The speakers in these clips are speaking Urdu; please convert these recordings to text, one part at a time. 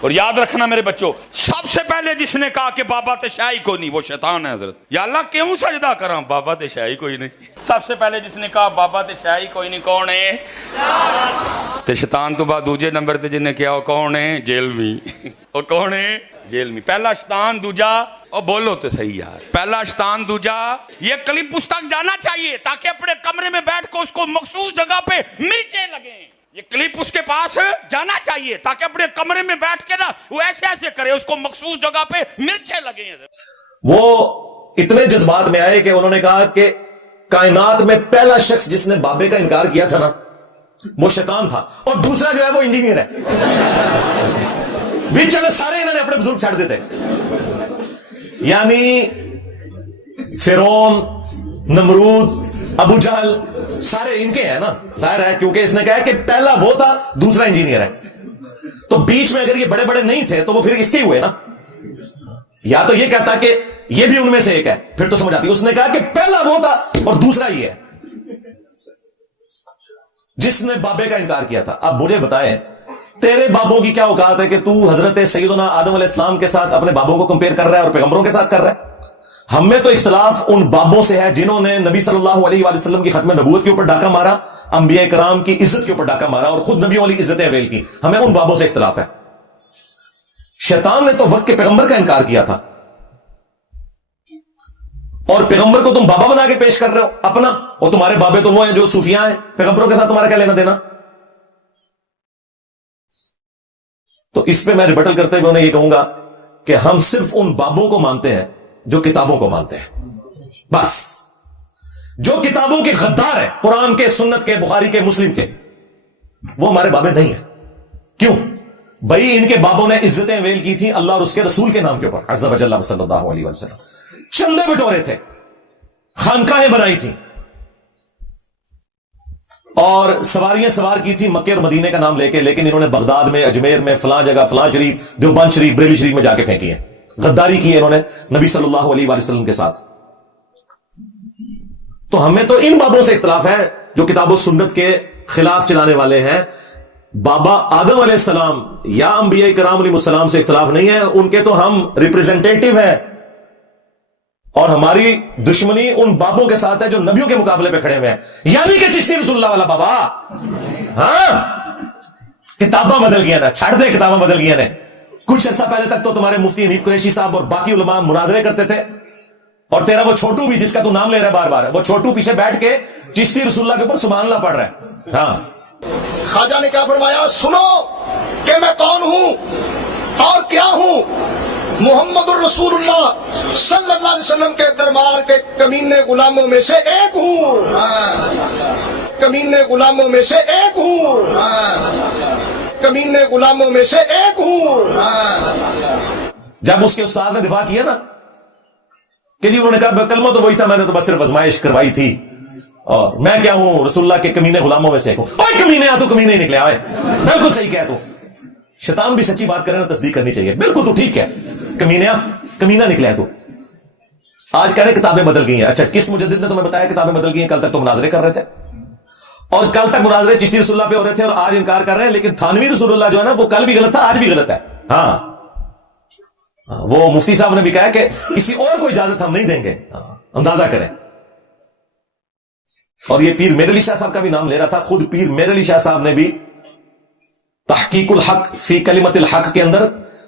اور یاد رکھنا میرے بچوں، سب سے پہلے جس نے کہا کہ بابا تے شاہی کوئی نہیں وہ شیطان ہے حضرت۔ یا اللہ کیوں سجدہ کراں، بابا تے شاہی کوئی نہیں۔ سب سے پہلے جس نے کہا بابا تے شاہی کوئی نہیں کون ہے؟ تے شیطان تو بعد دوجے نمبر تے جن نے کیا وہ کون ہے؟ جیلوی۔ وہ کون ہے؟ جیلوی۔ پہلا شیطان، دوجا اور بولو تو صحیح یار، پہلا شیطان دوجا۔ یہ کلپ اس تک جانا چاہیے تاکہ اپنے کمرے میں بیٹھ کو اس کو مخصوص جگہ پہ مرچیں لگیں۔ یہ کلپ اس کے پاس جانا چاہیے تاکہ اپنے کمرے میں بیٹھ کے نا وہ ایسے ایسے کرے، اس کو مخصوص جگہ پہ مرچیں لگیں۔ وہ اتنے جذبات میں آئے کہ انہوں نے کہا کہ کائنات میں پہلا شخص جس نے بابے کا انکار کیا تھا نا وہ شیطان تھا، اور دوسرا جو ہے وہ انجینئر ہے۔ بھی چلے سارے انہوں نے اپنے بزرگ چھاڑ دیتے، یعنی فرعون، نمرود، ابو جہل سارے ان کے ہیں نا، ظاہر ہے کیونکہ اس نے کہا کہ پہلا وہ تھا دوسرا انجینئر ہے، تو بیچ میں اگر یہ بڑے بڑے نہیں تھے تو وہ پھر اس کے ہی ہوئے نا۔ یا تو یہ کہتا کہ یہ بھی ان میں سے ایک ہے، پھر تو سمجھ آتی۔ اس نے کہا کہ پہلا وہ تھا اور دوسرا ہی ہے جس نے بابے کا انکار کیا تھا۔ اب مجھے بتائیں تیرے بابوں کی کیا اوقات ہے کہ تو حضرت سیدنا آدم علیہ السلام کے ساتھ اپنے بابوں کو کمپیئر کر رہا ہے اور پیغمبروں کے ساتھ کر رہا ہے؟ ہم میں تو اختلاف ان بابوں سے ہے جنہوں نے نبی صلی اللہ علیہ وآلہ وسلم کی ختم نبوت کے اوپر ڈاکہ مارا، انبیاء کرام کی عزت کے اوپر ڈاکہ مارا اور خود نبیوں والی عزتیں اویل کی۔ ہمیں ان بابوں سے اختلاف ہے۔ شیطان نے تو وقت کے پیغمبر کا انکار کیا تھا، اور پیغمبر کو تم بابا بنا کے پیش کر رہے ہو اپنا، اور تمہارے بابے تو وہ ہیں جو صوفیاء ہیں، پیغمبروں کے ساتھ تمہارا کیا لینا دینا؟ تو اس پہ میں ریبٹل کرتے ہوئے انہیں یہ کہوں گا کہ ہم صرف ان بابوں کو مانتے ہیں جو کتابوں کو مانتے ہیں، بس۔ جو کتابوں کے غدار ہیں، قرآن کے، سنت کے، بخاری کے، مسلم کے، وہ ہمارے بابے نہیں ہیں۔ کیوں؟ بھائی ان کے بابوں نے عزتیں ویل کی تھی اللہ اور اس کے رسول کے نام کے اوپر، عز وجل صلی اللہ علیہ وسلم، چندے بٹورے تھے، خانقاہیں بنائی تھی، اور سواریاں سوار کی تھی مکے اور مدینے کا نام لے کے، لیکن انہوں نے بغداد میں، اجمیر میں، فلاں جگہ، فلاں شریف، دیوبند شریف، بریلی شریف میں جا کے پھینکی ہے، غداری کی ہے انہوں نے نبی صلی اللہ علیہ وآلہ وسلم کے ساتھ۔ تو ہمیں تو ان بابوں سے اختلاف ہے جو کتاب و سنت کے خلاف چلانے والے ہیں۔ بابا آدم علیہ السلام یا انبیاء کرام علیہ السلام سے اختلاف نہیں ہے، ان کے تو ہم ریپریزنٹیٹیو ہیں، اور ہماری دشمنی ان بابوں کے ساتھ ہے جو نبیوں کے مقابلے پہ کھڑے ہوئے ہیں، یعنی کہ چشتی رسول اللہ والا بابا۔ ہاں کتاباں بدل گیا نا، چھڑ دے کتاباں بدل گیا نے۔ کچھ عرصہ پہلے تک تو تمہارے مفتی حنیف قریشی صاحب اور باقی علماء مناظرے کرتے تھے، اور تیرا وہ چھوٹو بھی جس کا تو نام لے رہا ہے بار بار، وہ چھوٹو پیچھے بیٹھ کے چشتی رسول اللہ کے اوپر سبحان اللہ پڑھ رہا ہے۔ ہاں خواجہ نے کیا فرمایا؟ سنو کہ میں کون ہوں اور کیا ہوں، محمد الرسول اللہ صلی اللہ علیہ وسلم کے دربار کے کمینے غلاموں میں سے ایک ہوں، کمینے غلاموں میں سے ایک ہوں، کمینے غلاموں میں سے ایک ہوں۔ جب اس کے استاد نے دفاع کیا نا کہ جی انہوں نے کہا کلمہ تو وہی تھا، میں نے تو بس صرف آزمائش کروائی تھی، اور میں کیا ہوں رسول اللہ کے کمینے غلاموں میں سے ایک ہوں۔ اوے کمینے آ تو کمینے ہی نکلے آئے، بالکل صحیح کہہ تو۔ شیطان بھی سچی بات کرے نا تصدیق کرنی چاہیے، بالکل تو ٹھیک ہے، کمینہ نکلے ہیں تو۔ آج کہہ رہے کتابیں بدل گئی ہیں۔ اچھا کس مجدد نے تمہیں بتایا کتابیں بدل گئی ہیں؟ کل تک تو مناظرے کر رہے تھے، اور کل تک مناظرے چشتی رسول اللہ پہ ہو رہے تھے، اور آج انکار کر رہے ہیں۔ لیکن تھانوی رسول اللہ جو ہے نا وہ کل بھی غلط تھا، آج بھی غلط ہے۔ ہاں وہ مفتی صاحب نے بھی کہا کہ کسی اور کو اجازت ہم نہیں دیں گے، اندازہ کریں۔ اور یہ پیر میر علی شاہ صاحب کا بھی نام لے رہا تھا، خود پیر میر علی شاہ صاحب نے بھی تحقیق الحق فی کلمت الحق کے اندر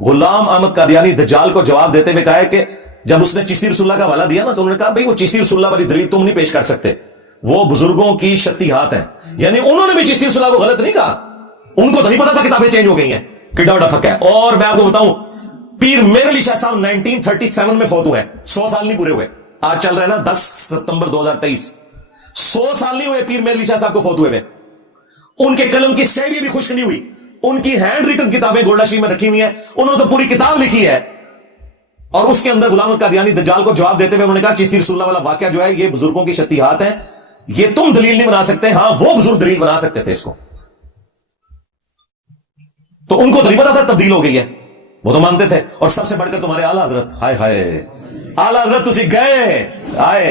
غلام احمد قادیانی دجال کو جواب دیتے ہوئے کہا ہے کہ جب اس نے چشتی رسول اللہ کا حوالہ دیا نا تو انہوں نے کہا بھئی وہ چشتی رسول اللہ والی دلیل تم نہیں پیش کر سکتے، وہ بزرگوں کی شتی ہاتھ ہیں۔ یعنی انہوں نے بھی چشتی رسول اللہ کو غلط نہیں کہا، ان کو تو نہیں پتا تھا کتابیں چینج ہو گئی ہیں، کڈا وڈا پھکا ہے۔ اور میں آپ کو بتاؤں پیر میر علی شاہ صاحب 1937 میں فوت ہوئے ہیں، 100 سال نہیں پورے ہوئے، آج چل رہے ہیں نا 10 ستمبر 2023، 100 سال نہیں ہوئے پیر میر علی شاہ صاحب کو فوت ہوئے۔ ان کے قلم کی سیبی بھی خشک نہیں ہوئی، ان کی ہینڈ ریٹن کتابیں گولڈا شریف میں رکھی ہوئی ہیں، انہوں نے تو پوری کتاب لکھی ہے، اور اس کے اندر غلام احمد قادیانی دجال کو جواب دیتے ہوئے انہوں نے کہا چشتی رسول اللہ والا واقعہ جو ہے یہ بزرگوں کی شتی ہاتھ ہیں، یہ تم دلیل نہیں بنا سکتے، ہاں وہ بزرگ دلیل بنا سکتے تھے اس کو۔ تو ان کو تو نہیں پتا تھا تبدیل ہو گئی ہے، وہ تو مانتے تھے۔ اور سب سے بڑھ کر تمہارے اعلیٰ حضرت، ہائے ہائے اعلیٰ حضرت تسی گئے آئے